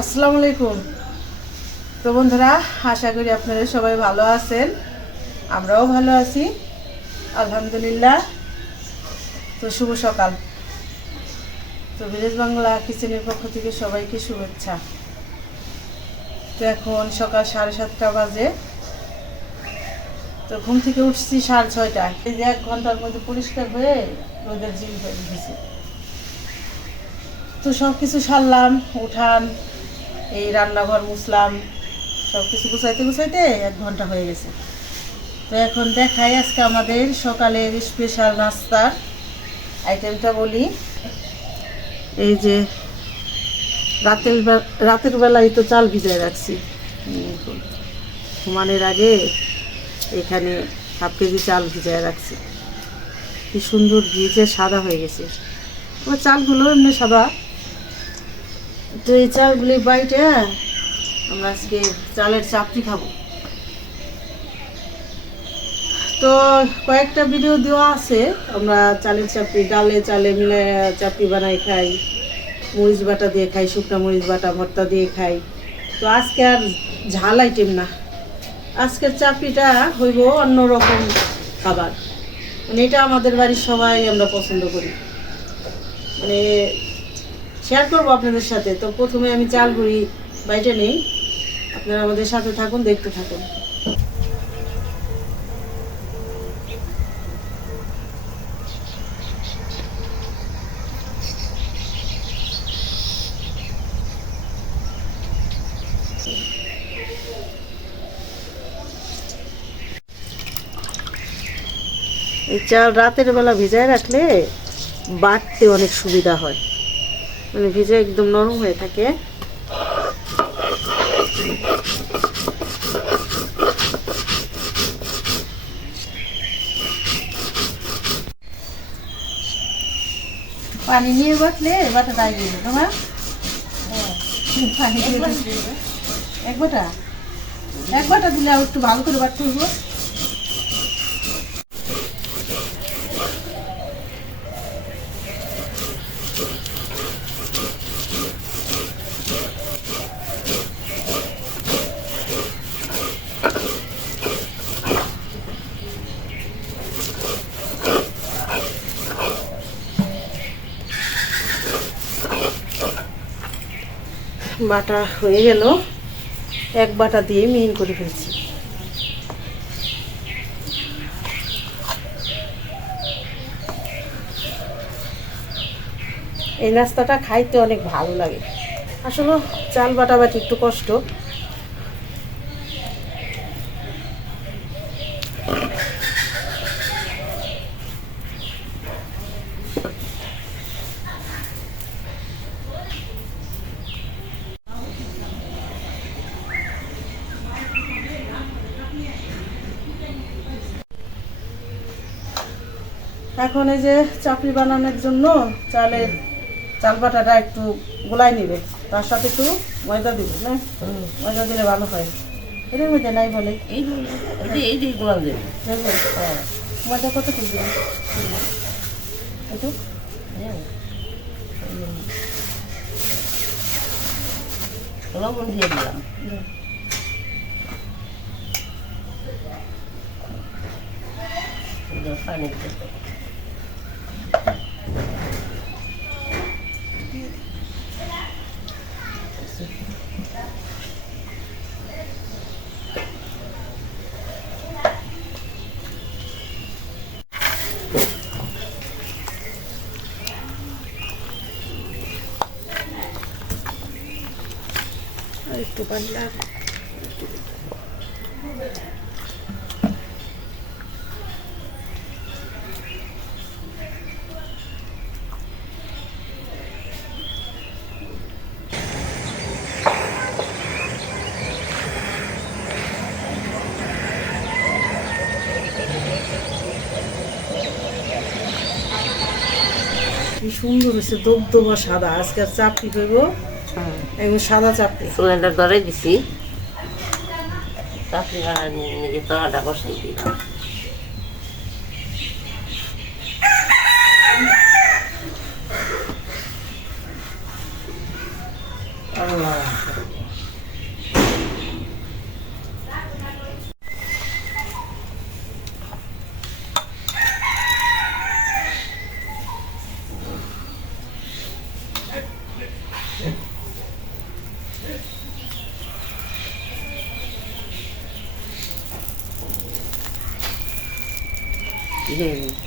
আসসালামু আলাইকুম। তো বন্ধুরা, আশা করি আপনারা সবাই ভালো আছেন। আমরাও ভালো আছি। আলহামদুলিল্লাহ। তো শুভ সকাল। তো ভিলেজ বাংলা কিচেনের পক্ষ থেকে সবাইকে শুভেচ্ছা। তো এখন সকাল সাড়ে সাতটা বাজে। তো ঘুম থেকে উঠছি সাড়ে ছয়টায় এই যে এক ঘণ্টার মধ্যে পরিষ্কার হয়ে রোদের জিম গেছে। তো সব কিছু সারলাম, উঠান এই রান্নাঘর, মুসলাম সব কিছু গুছাইতে গুছাইতে এক ঘণ্টা হয়ে গেছে। তো এখন দেখাই আজকে আমাদের সকালের স্পেশাল নাস্তার আইটেমটা বলি, এই যে রাতের রাতের বেলায় তো চাল ভিজায় রাখছি। ঘুমানোর আগে এখানে হাফ কেজি চাল ভিজায় রাখছি। কি সুন্দর ভিজে সাদা হয়ে গেছে। ও চালগুলো এমনি সাদা। তো এই চালগুলি বাইটে, আমরা আজকে চালের চাপটি খাব। তো কয়েকটা ভিডিও দেওয়া আছে, আমরা চালের চাপড়ি ডালে চালে মিলে চাপড়ি বানাই খাই, মরিচ বাটা দিয়ে খাই, শুকনো মরিচ বাটা, ভর্তা দিয়ে খাই। তো আজকে আর ঝাল আইটেম না। আজকের চাপড়িটা হইব অন্যরকম খাবার। মানে এটা আমাদের বাড়ির সবাই আমরা পছন্দ করি। মানে শেয়ার করব আপনাদের সাথে। তো প্রথমে আমি চাল গুঁড়ি বাইটে নেই। আপনারা আমাদের সাথে থাকুন, দেখতে থাকুন। এই চাল রাতের বেলা ভিজায় রাখলে বাটতে অনেক সুবিধা হয়। মানে ভিজে একদম নরম হয়ে থাকে। পানি নিয়ে বাটলে বাটা দায় দিবে তোমার? পানি দিবে। এক বাটা? এক বাটা দিলে আর একটু ভালো করে বাটতে হইব বাটা হয়ে গেল। এক বাটা দিয়ে মিহিন করে ফেলছি। এই নাস্তাটা খাইতে অনেক ভালো লাগে। আসলে চাল বাটা বাটি একটু কষ্ট। এখন এই যে চাপড়ি বানানোর জন্য চালের চাল বাটাটা একটু গোলাই নিবে তার সাথে একটু ময়দা দিবে না? ময়দা দিলে ভালো হয়। এর মধ্যে নাই বলে? এই এই যে গোলাম দেবে। দেখবেন? ময়দা কত ঠিক দিবে? একটু। লবণ দিয়ে দিলাম। পানি কি সুন্দর হয়েছে দবদবা সাদা। আজকের চাপটি হইব একদম সাদা চাপটি সিলিন্ডার ধরে দিছি। চাকরি নিজে তলাটা বসাই দিলাম আল্লাহ। gaming.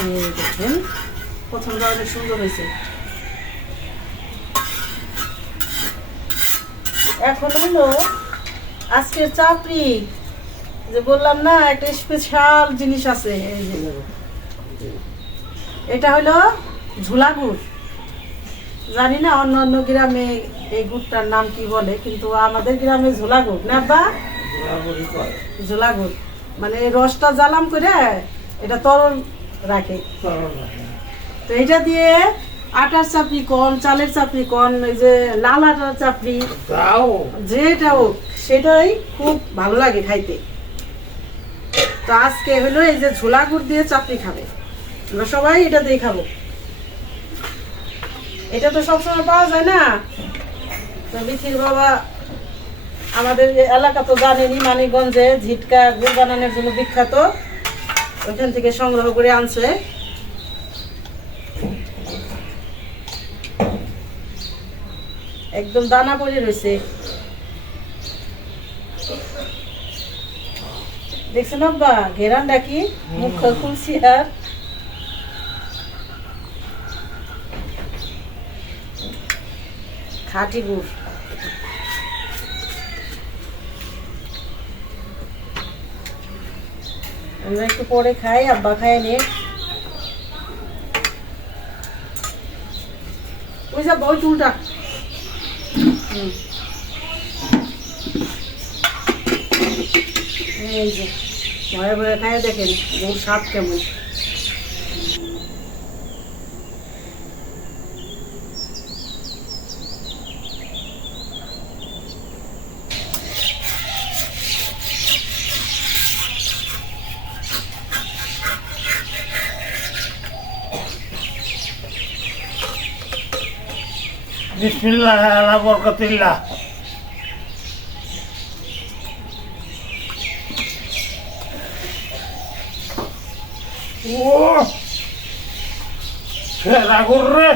এই দেখেন প্রথমটা অনেক সুন্দর হয়েছে। এখন হলো আজকের চাপড়ি যে বললাম না একটা স্পেশাল জিনিস আছে এই যে। এটা হলো ঝুলা গুড় জানি না অন্য অন্য গ্রামে এই গুড়টার নাম কি বলে কিন্তু আমাদের গ্রামে ঝোলা গুড় না বা ঝোলা গুড় মানে রসটা জ্বালাম করে এটা তরল রাখে। তো এটা দিয়ে আটার চাপড়ি কন চালের চাপড়ি কন এই যে লাল আটার চাপড়ি যেটা হোক সেটাই খুব ভালো লাগে খাইতে। তো আজকে হলো এই যে ঝোলা গুড় দিয়ে চাপড়ি খাবে। আমরা সবাই এটা দিয়ে খাব। এটা তো সবসময় পাওয়া যায় না। তো বিথির বাবা আমাদের এই এলাকা তো জানেনি মানিকগঞ্জে ঝিটকা গুড় বানানোর জন্য বিখ্যাত। ওইখান থেকে সংগ্রহ করে আনছে। একদম দানা পড়ে রয়েছে। দেখছেন আব্বা ঘেরান ডাকি মুখ খুলছি আর। খাটি গুড়। আমরা একটু পরে খাই, আব্বা খায় নে। ওই যা বই চুলটা। এই যে, ভয়ে ভয়ে খায় দেখেন বউ সাপ কেমন। বিসমিল্লাহ আলা বরকতিল্লাহ। ও সেরা রে।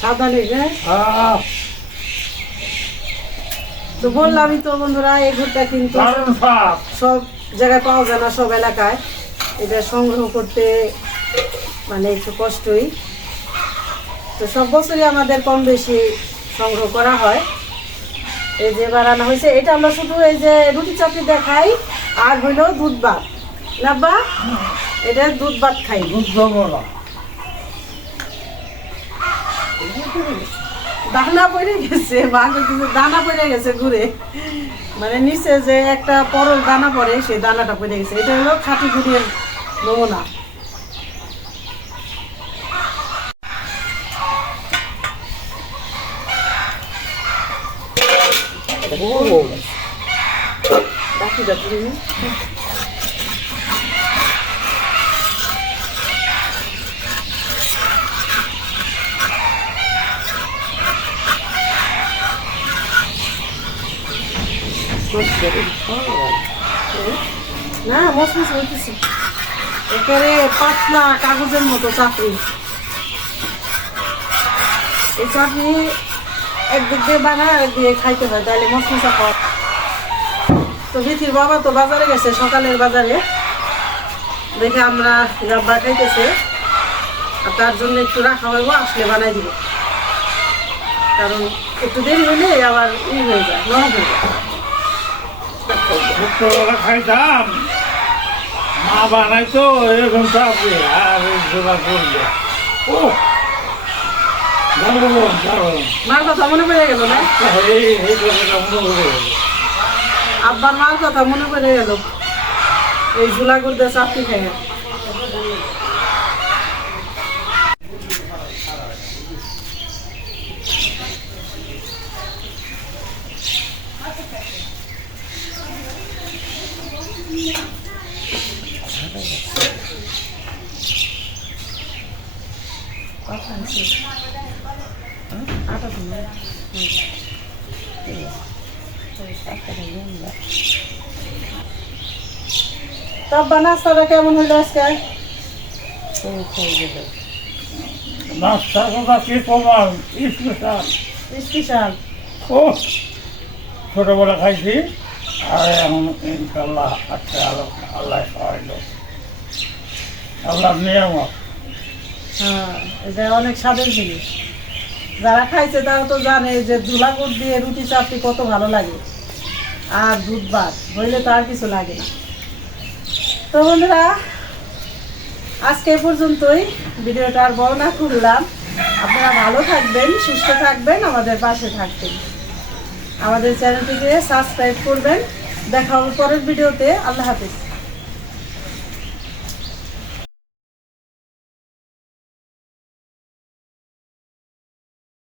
সাদা লেগে আহ। তো বললামই তো বন্ধুরা এই ঘুরটা কিন্তু সব জায়গায় পাওয়া যায় না সব এলাকায়। এটা সংগ্রহ করতে মানে একটু কষ্টই। তো সব বছরই আমাদের কম বেশি সংগ্রহ করা হয়। এই যে বানানো হয়েছে এটা আমরা শুধু এই যে রুটি চাপড়ি দেখাই আর হইল দুধ ভাত। না বা? এটা দুধ ভাত খাই। বলা। দানা পড়ে গেছে দানা পড়ে গেছে ঘুরে মানে নিচে যে একটা পরল দানা পড়ে সেই দানাটা পড়ে গেছে। এটা হলো খাঁটি গুড়ের নমুনা। ও বাকিটা তুমি না মসমস হইতেছে একেবারে পাতলা কাগজের মতো চাকরি এই চাটনি একদিক দিয়ে বানায় দিয়ে খাইতে হয়, তাহলে খাওয়া তো বিথির বাবা তো বাজারে গেছে, সকালের বাজারে। দেখে আমরা রাব্বা খাইতেছে। আর তার জন্য একটু রাখা হইব, আসলে বানাই দিব। কারণ একটু দেরি হইলে আবার ই হয়ে যায়, নরম হয়ে যায়। খাইতাম। মা বানাইতো, এরকম চাপে আর জোড়া করলে ও মার কথা মনে পড়ে গেল না? আব্বার মার কথা মনে পড়ে গেল। এই ঝুলা গুলতে চাপটি খেয়ে। দিন তব্বা নাস্তাটা কেমন হইল আজকে? কি স্পেশাল। স্পেশাল? ও ছোটবেলা খাইছি আর এখন ইনশাল্লাহ আজকে আলো আল্লাহ খাওয়াইল আল্লাহ নিয়ামত। হ্যাঁ এটা অনেক স্বাদের জিনিস। যারা খাইছে তারা তো জানে যে ধুলা গুড় দিয়ে রুটি চাপটি কত ভালো লাগে। আর দুধ ভাত হইলে তো আর কিছু লাগে না। তো বন্ধুরা, আজকে পর্যন্তই। ভিডিওটা আর বড় না করলাম আপনারা ভালো থাকবেন, সুস্থ থাকবেন, আমাদের পাশে থাকবেন। আমাদের চ্যানেলটিকে সাবস্ক্রাইব করবেন। দেখা হবে পরের ভিডিওতে। আল্লাহ হাফিজ।